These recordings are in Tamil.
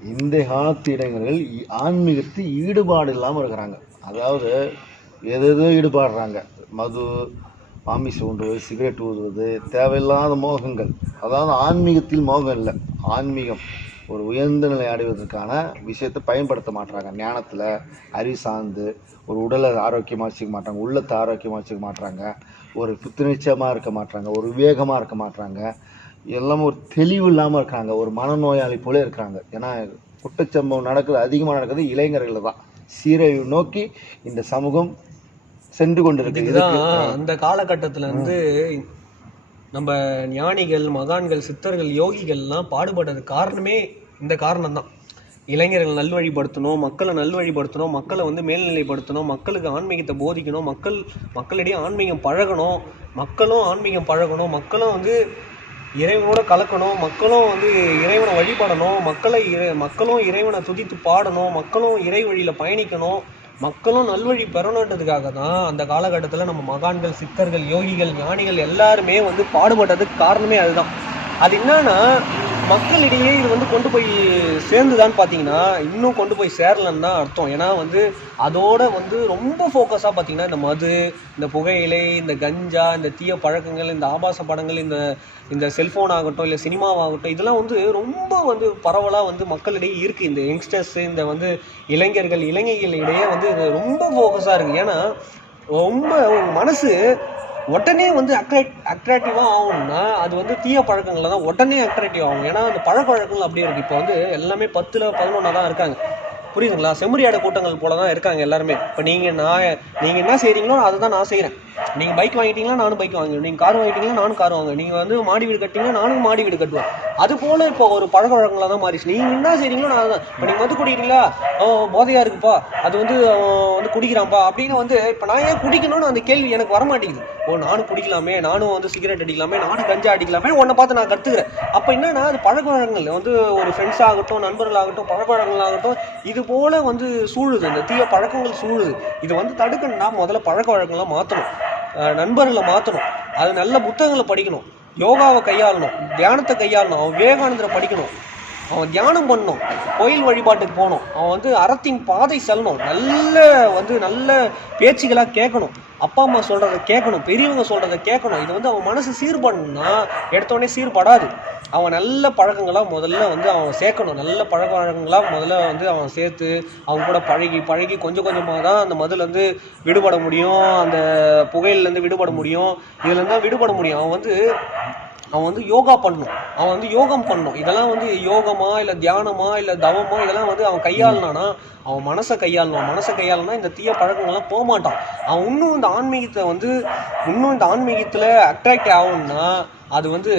இந்த காலத்து இளைஞர்கள் இ- ஆன்மீகத்தில் ஈடுபாடு இல்லாமல் இருக்கிறாங்க. அதாவது எதோ ஈடுபாடுறாங்க. மது மாமிசம் ஊன்றுவது சிகரெட் ஊதுவது தேவையில்லாத மோகங்கள். அதாவது ஆன்மீகத்தில் மோகம் இல்லை. ஆன்மீகம் ஒரு உயர்ந்த நிலை அடைவதற்கான விஷயத்தை பயன்படுத்த மாட்டுறாங்க ஞானத்தில் அறிவு சார்ந்து ஒரு உடலை ஆரோக்கியமாக வச்சுக்க மாட்டாங்க உள்ளத்தை ஆரோக்கியமாக வச்சுக்க மாட்டுறாங்க ஒரு புத்துணர்ச்சியமாக இருக்க மாட்டுறாங்க ஒரு விவேகமாக இருக்க மாட்டுறாங்க எல்லாம் ஒரு தெளிவு இல்லாமல் இருக்காங்க. ஒரு மனநோயாளி போல இருக்காங்க. ஏன்னா குற்றச்சம்பவம் நடக்குது அதிகமாக நடக்குது இளைஞர்கள் தான். சீரழிவு நோக்கி இந்த சமூகம் சென்று கொண்டிருக்கு. அந்த காலகட்டத்துல இருந்து நம்ம ஞானிகள் மகான்கள் சித்தர்கள் யோகிகள்லாம் பாடுபட்டது காரணமே இந்த காரணம் தான். இளைஞர்கள் நல்வழிப்படுத்தணும் மக்களை நல்வழிப்படுத்தணும் மக்களை வந்து மேல்நிலைப்படுத்தணும் மக்களுக்கு ஆன்மீகத்தை போதிக்கணும் மக்கள் மக்களிடையே ஆன்மீகம் பழகணும் மக்களும் ஆன்மீகம் பழகணும் மக்களும் வந்து இறைவனோட கலக்கணும் மக்களும் வந்து இறைவனை வழிபடணும் மக்களை இறை மக்களும் இறைவனை துதித்து பாடணும் மக்களும் இறை வழியில் பயணிக்கணும் மக்களும் நல்வழி பெறணுன்றதுக்காக தான் அந்த காலகட்டத்தில் நம்ம மகான்கள் சித்தர்கள் யோகிகள் ஞானிகள் எல்லாருமே வந்து பாடுபட்டதுக்கு காரணமே அதுதான். அது என்னன்னா மக்களிடையே இது வந்து கொண்டு போய் சேர்ந்துதான்னு பார்த்தீங்கன்னா இன்னும் கொண்டு போய் சேரலன்னு தான் அர்த்தம். ஏன்னா வந்து அதோட வந்து ரொம்ப ஃபோக்கஸாக பார்த்தீங்கன்னா இந்த மது இந்த புகையிலை இந்த கஞ்சா இந்த தீய பழக்கங்கள் இந்த ஆபாச படங்கள் இந்த இந்த செல்ஃபோன் ஆகட்டும் இல்லை சினிமாவாகட்டும் இதெல்லாம் வந்து ரொம்ப வந்து பரவலாக வந்து மக்களிடையே இருக்குது இந்த யங்ஸ்டர்ஸ் இந்த வந்து இளைஞர்கள் இளைஞர்களிடையே வந்து இது ரொம்ப ஃபோக்கஸாக இருக்குது ஏன்னா ரொம்ப மனசு உடனே வந்து அட்ராக்ட் அட்ராக்டிவாக ஆகும்னா அது வந்து தீய பழக்கங்களில் தான் உடனே அட்ராக்டிவ் ஆகும். ஏன்னா அந்த பழக்க வழக்கங்கள் அப்படியே இருக்குது இப்போ வந்து எல்லாமே பத்தில் பதினொன்றா தான் இருக்காங்க. புரியுதுங்களா? செம்மறியாட கூட்டங்கள் போல தான் இருக்காங்க எல்லாருமே. இப்போ நீங்கள் நான் நீங்கள் என்ன செய்கிறீங்களோ அதை தான் நான் செய்கிறேன் நீங்கள் பைக் வாங்கிட்டீங்களா நானும் பைக் வாங்குவேன். நீங்கள் கார் வாங்கிட்டீங்கன்னா நானும் கார் வாங்குவேன். நீங்கள் வந்து மாடி வீடு கட்டிங்கன்னா நானும் மாடி வீடு கட்டுவேன். அது போல் இப்போ ஒரு பழக்க வழக்கங்களாக தான் மாறிச்சு நீங்கள் என்ன செய்கிறீங்களோ நான் தான் இப்போ நீங்கள் மது குடிக்கிறீங்களா ஓ போதையாக இருக்குப்பா. அது வந்து அவன் வந்து குடிக்கிறான்ப்பா அப்படின்னு வந்து இப்போ நான் ஏன் குடிக்கணும்னு அந்த கேள்வி எனக்கு வர மாட்டேங்குது ஓ நானும் குடிக்கலாமே நானும் வந்து சிகரெட் அடிக்கலாமே நானும் கஞ்சா அடிக்கலாமே உன்னை பார்த்து நான் கற்றுக்கிறேன் அப்போ என்னன்னா அது பழக்கவழக்கங்கள் வந்து ஒரு ஃப்ரெண்ட்ஸ் ஆகட்டும் நண்பர்கள் ஆகட்டும் ஆகட்டும் இது போல வந்து சூழுது. இந்த தீய பழக்கங்கள் சூழுது. இது வந்து தடுக்கணும்னா முதல்ல பழக்க வழக்கங்களை மாற்றணும் நண்பர்களை மாற்றணும் அது நல்ல புத்தகங்களை படிக்கணும். யோகாவை கையாளணும். தியானத்தை கையாளணும். அவன் விவேகானந்தரை படிக்கணும். அவன் தியானம் பண்ணணும் கோயில் வழிபாட்டுக்கு போகணும். அவன் வந்து அறத்தின் பாதை செல்லணும். நல்ல வந்து நல்ல பேச்சுகளாக கேட்கணும். அப்பா அம்மா சொல்கிறத கேட்கணும். பெரியவங்க சொல்கிறத கேட்கணும். இது வந்து அவன் மனசு சீர்படணும்னா எடுத்தோடனே சீர்படாது. அவன் நல்ல பழக்கங்களாக முதல்ல வந்து அவன் சேர்க்கணும். நல்ல பழக்க வழக்கங்களாக முதல்ல வந்து அவன் சேர்த்து அவங்க கூட பழகி பழகி கொஞ்சம் கொஞ்சமாக தான் அந்த மதுலேருந்து விடுபட முடியும். அந்த புகையிலேருந்து விடுபட முடியும். இதுலேருந்து தான் விடுபட முடியும். அவன் வந்து அவன் வந்து யோகா பண்ணும். அவன் வந்து யோகம் பண்ணணும் இதெல்லாம் வந்து யோகமா இல்லை தியானமா இல்லை தவமா இதெல்லாம் வந்து அவன் கையாளினானா அவன் மனசை கையாளணும் மனசை கையாளனா இந்த தீய பழக்கங்கள்லாம் போக மாட்டான். அவன் இன்னும் இந்த ஆன்மீகத்தை வந்து இன்னும் இந்த ஆன்மீகத்தில் அட்ராக்ட் ஆகும்னா அது வந்து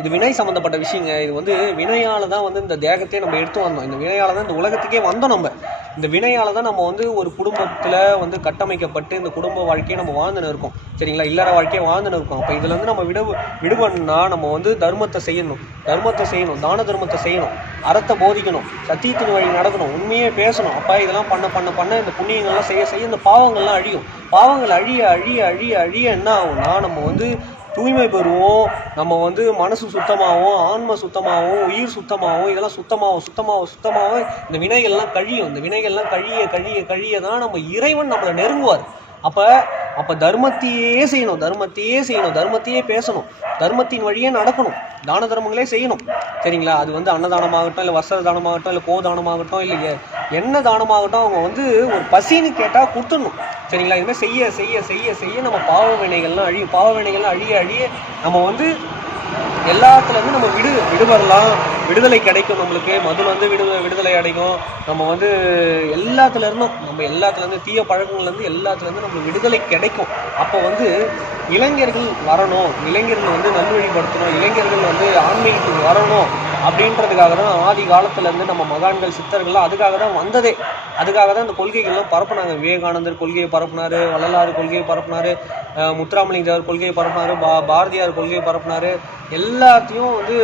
இது வினை சம்மந்தப்பட்ட விஷயங்க. இது வந்து வினையால தான் வந்து இந்த தேகத்தையே நம்ம எடுத்து வந்தோம். இந்த வினையால தான் இந்த உலகத்துக்கே வந்தோம் நம்ம. இந்த வினையால தான் நம்ம வந்து ஒரு குடும்பத்தில் வந்து கட்டமைக்கப்பட்டு இந்த குடும்ப வாழ்க்கையை நம்ம வாழ்ந்துன்னு இருக்கோம் சரிங்களா? இல்லற வாழ்க்கையை வாழ்ந்துன்னு இருக்கோம் அப்போ இதுல இருந்து நம்ம விடு விடுபடணும்னா நம்ம வந்து தர்மத்தை செய்யணும். தர்மத்தை செய்யணும். தான தர்மத்தை செய்யணும். அறத்தை போதிக்கணும். சத்தியத்தின் வழி நடக்கணும். உண்மையே பேசணும். அப்பா இதெல்லாம் பண்ண பண்ண பண்ண இந்த புண்ணியங்கள்லாம் செய்ய செய்ய இந்த பாவங்கள்லாம் அழியும். பாவங்கள் அழிய அழிய அழிய அழிய என்ன ஆகும்னா நம்ம வந்து தூய்மை பெறுவோம். நம்ம வந்து மனசு சுத்தமாகவும் ஆன்ம சுத்தமாகவும் உயிர் சுத்தமாகவும் இதெல்லாம் சுத்தமாகவும் சுத்தமாகவும் சுத்தமாகவும் இந்த வினைகள்லாம் கழியும். இந்த வினைகள்லாம் கழிய கழிய கழிய தான் நம்ம இறைவன் நம்மளை நெருங்குவார். அப்போ அப்போ தர்மத்தையே செய்யணும் தர்மத்தையே செய்யணும் தர்மத்தையே பேசணும். தர்மத்தின் வழியே நடக்கணும். தான தர்மங்களே செய்யணும். சரிங்களா? அது வந்து அன்னதானமாகட்டும் இல்லை வஸ்திர தானமாகட்டும் இல்லை கோதானமாகட்டும் இல்லை என்ன தானமாகட்டும் அவங்க வந்து ஒரு பசின்னு கேட்டால் கொடுத்துடணும். சரிங்களா? இதுமாதிரி செய்ய செய்ய செய்ய செய்ய நம்ம பாவ வினைகள்லாம் அழியும். பாவ வினைகள்லாம் அழிய அழிய நம்ம வந்து எல்லாத்துலேருந்து நம்ம விடு விடுபடலாம். விடுதலை கிடைக்கும் நம்மளுக்கு. மதுல வந்து விடு விடுதலை அடைக்கும் நம்ம வந்து எல்லாத்துலேருந்தும் நம்ம எல்லாத்துலேருந்து தீய பழக்கங்கள்லேருந்து எல்லாத்துலேருந்து நம்மளுக்கு விடுதலை கிடைக்கும். அப்போ வந்து இளைஞர்கள் வரணும். இளைஞர்கள் வந்து நல்வழிப்படுத்தணும். இளைஞர்கள் வந்து ஆன்மீகத்துக்கு வரணும். அப்படின்றதுக்காக தான் ஆதி காலத்துலேருந்து நம்ம மகான்கள் சித்தர்கள்லாம் அதுக்காக தான் வந்ததே. அதுக்காக தான் இந்த கொள்கைகள்லாம் பரப்புனாங்க. விவேகானந்தர் கொள்கையை பரப்புனார் வள்ளலார் கொள்கையை பரப்புனாரு முத்துராமலிங்கர் முத்துராமலிங்க தேவர் கொள்கையை பரப்புனாரு பா பாரதியார் கொள்கையை பரப்புனாரு. எல்லாத்தையும் வந்து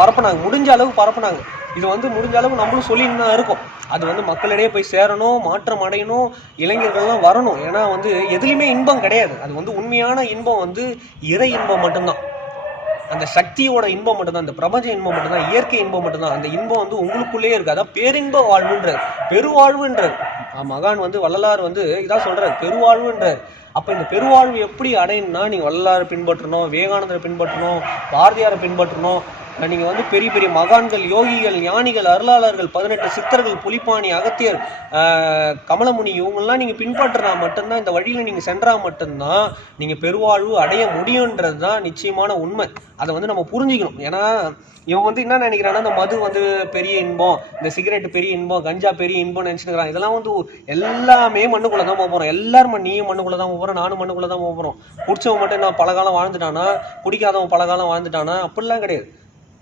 பரப்புனாங்க. முடிஞ்ச அளவு பரப்புனாங்க. இது வந்து முடிஞ்ச அளவு நம்மளும் சொல்லின்னு தான் இருக்கும். அது வந்து மக்களிடையே போய் சேரணும் மாற்றம் அடையணும் இளைஞர்கள்லாம் வரணும். ஏன்னா வந்து எதுலேயுமே இன்பம் கிடையாது. அது வந்து உண்மையான இன்பம் வந்து இறை இன்பம் மட்டும்தான். அந்த சக்தியோட இன்பம் மட்டும்தான் அந்த பிரபஞ்ச இன்பம் மட்டும்தான் இயற்கை இன்பம் மட்டும்தான். அந்த இன்பம் வந்து உங்களுக்குள்ளேயே இருக்காது அதான் பேரின்ப வாழ்வுன்றது பெருவாழ்வுன்றது மகான் வந்து வள்ளலார் வந்து இதான் சொல்றார். பெருவாழ்வுன்றார். அப்ப இந்த பெருவாழ்வு எப்படி அடையணும்னா நீங்க வள்ளலாரை பின்பற்றணும் விவேகானந்தரை பின்பற்றணும் பாரதியாரை பின்பற்றணும் நீங்கள் வந்து பெரிய பெரிய மகான்கள் யோகிகள் ஞானிகள் அருளாளர்கள் பதினெட்டு சித்தர்கள் புலிப்பாணி அகத்தியர் கமலமுனி இவங்கெல்லாம் நீங்கள் பின்பற்றினா மட்டும்தான் இந்த வழியில் நீங்கள் சென்றால் மட்டும்தான் நீங்கள் பெருவாழ்வு அடைய முடியுன்றது தான் நிச்சயமான உண்மை. அதை வந்து நம்ம புரிஞ்சுக்கணும். ஏன்னா இவன் வந்து என்ன நினைக்கிறான்னா இந்த மது வந்து பெரிய இன்பம் இந்த சிகரெட் பெரிய இன்பம் கஞ்சா பெரிய இன்பம் நினச்சிருக்கிறாங்க இதெல்லாம் வந்து எல்லாமே மண்ணுக்குள்ளே தான் போக போகிறோம் எல்லாரும் நீயும் மண்ணுக்குள்ளே தான் போக போகிறோம் நானும் மண்ணுக்குள்ளே தான் போக போகிறோம் குடிச்சவன் மட்டும் நான் பல காலம் வாழ்ந்துட்டானா குடிக்காதவன் பல காலம் வாழ்ந்துட்டானா அப்படிலாம் கிடையாது.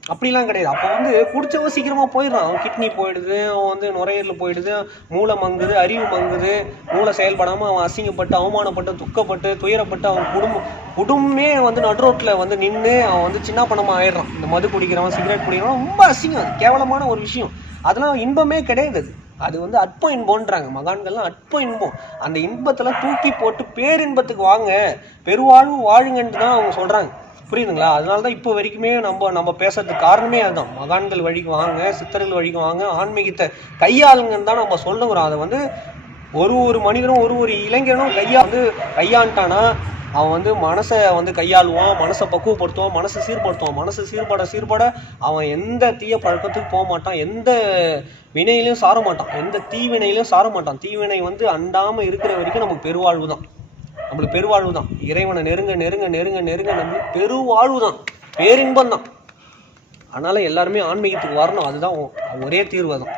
அப்படிலாம் கிடையாது. அப்போ வந்து குடிச்சவன் சீக்கிரமாக போயிடுறான். அவன் கிட்னி போயிடுது அவன் வந்து நுரையீரல் போயிடுது மூளை மங்குது அறிவு மங்குது. மூளை செயல்படாமல் அவன் அசிங்கப்பட்டு அவமானப்பட்டு துக்கப்பட்டு துயரப்பட்டு அவன் குடும்பம் குடும்பமே வந்து நடுரோட்டில் வந்து நின்று அவன் வந்து சின்ன பணமாக ஆயிடுறான். இந்த மது குடிக்கிறவன் சிகரெட் குடிக்கிறவன் ரொம்ப அசிங்கம். அது கேவலமான ஒரு விஷயம். அதெல்லாம் இன்பமே கிடையாது. அது. வந்து அற்ப இன்பம்ன்றாங்க. மகான்கள்லாம் அற்ப இன்பம். அந்த இன்பத்தில் தூக்கி போட்டு பேரின்பத்துக்கு வாங்க. பெருவாழ்வு வாழுங்கன்ட்டு தான் அவங்க சொல்கிறாங்க புரியுதுங்களா? அதனால தான் இப்போ வரைக்குமே நம்ம நம்ம பேசுறதுக்கு காரணமே அதுதான் மகான்கள் வழிக்கு வாங்க சித்தர்கள் வழிக்கு வாங்க ஆன்மீகத்தை கையாளுங்கன்னு தான் நம்ம சொல்லுகிறோம் அதை வந்து ஒரு ஒரு மனிதனும் ஒரு ஒரு இளைஞனும் கையா வந்து கையாண்டானா அவன் வந்து மனசை வந்து கையாளுவான் மனசை பக்குவப்படுத்துவான் மனசை சீர்படுத்துவான். மனசு சீர்பட சீர்பட அவன் எந்த தீய பழக்கத்துக்கு போக மாட்டான் எந்த வினையிலையும் சார மாட்டான் எந்த தீவினையிலையும் சார மாட்டான். தீவினை வந்து அண்டாமல் இருக்கிற வரைக்கும் நமக்கு பெருவாழ்வு தான். நம்மளுக்கு பெருவாழ்வு தான் இறைவனை நெருங்க நெருங்க நெருங்க நெருங்க நம்மளுக்கு பெருவாழ்வு தான் பேரின்பம் தான் அதனால எல்லாருமே ஆன்மீகத்துக்கு வரணும். அதுதான் ஒரே தீர்வு தான்